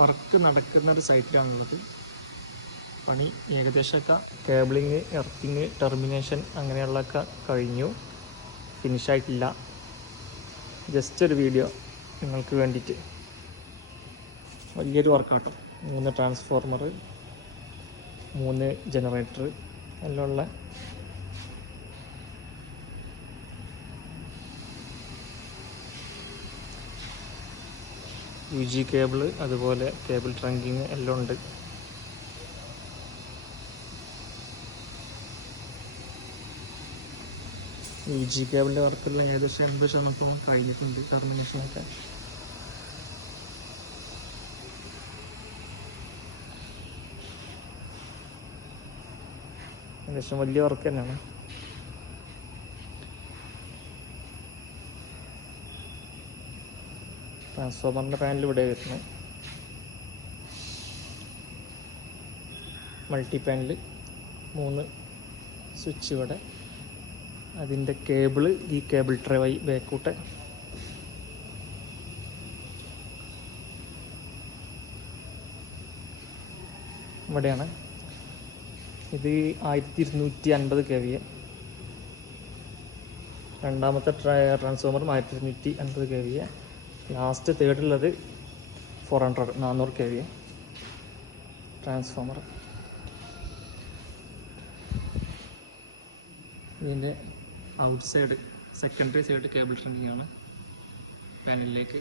Work നടക്കുന്ന ഒരു സൈറ്റിലാണുള്ളത്. പണി ഏകദേശമൊക്കെ കേബിളിങ്, എർത്തിങ്, ടെർമിനേഷൻ അങ്ങനെയുള്ളതൊക്കെ കഴിഞ്ഞു. ഫിനിഷായിട്ടില്ല. ജസ്റ്റ് ഒരു വീഡിയോ നിങ്ങൾക്ക് വേണ്ടിയിട്ട്. വലിയൊരു വർക്കാട്ടോ. 3 ട്രാൻസ്ഫോർമർ, 3 ജനറേറ്റർ എല്ലാം ഉള്ള UG കേബിള്, അതുപോലെ കേബിൾ ട്രങ്കിങ് എല്ലാം ഉണ്ട്. UG കേബിളിൻ്റെ വർക്കെല്ലാം ഏകദേശം 80% കഴിഞ്ഞിട്ടുണ്ട്. ടെർമിനേഷനൊക്കെ ഏകദേശം വലിയ വർക്ക് തന്നെയാണ്. ട്രാൻസ്ഫോമറിൻ്റെ പാനൽ ഇവിടെ വരുന്നത്. മൾട്ടി പാനൽ 3 സ്വിച്ച് ഇവിടെ. അതിൻ്റെ കേബിള് ഈ കേബിൾ ട്രേ വഴി ബാക്കോട്ട് ഇവിടെയാണ്. ഇത് 1250 kVA. രണ്ടാമത്തെ ട്രാൻസ്ഫോമറും 1250 kVA. ലാസ്റ്റ് തേർഡിലുള്ളത് 400 kVA ട്രാൻസ്ഫോമർ. ഇതിൻ്റെ outside secondary side cable trunking ആണ് പാനലിലേക്ക്.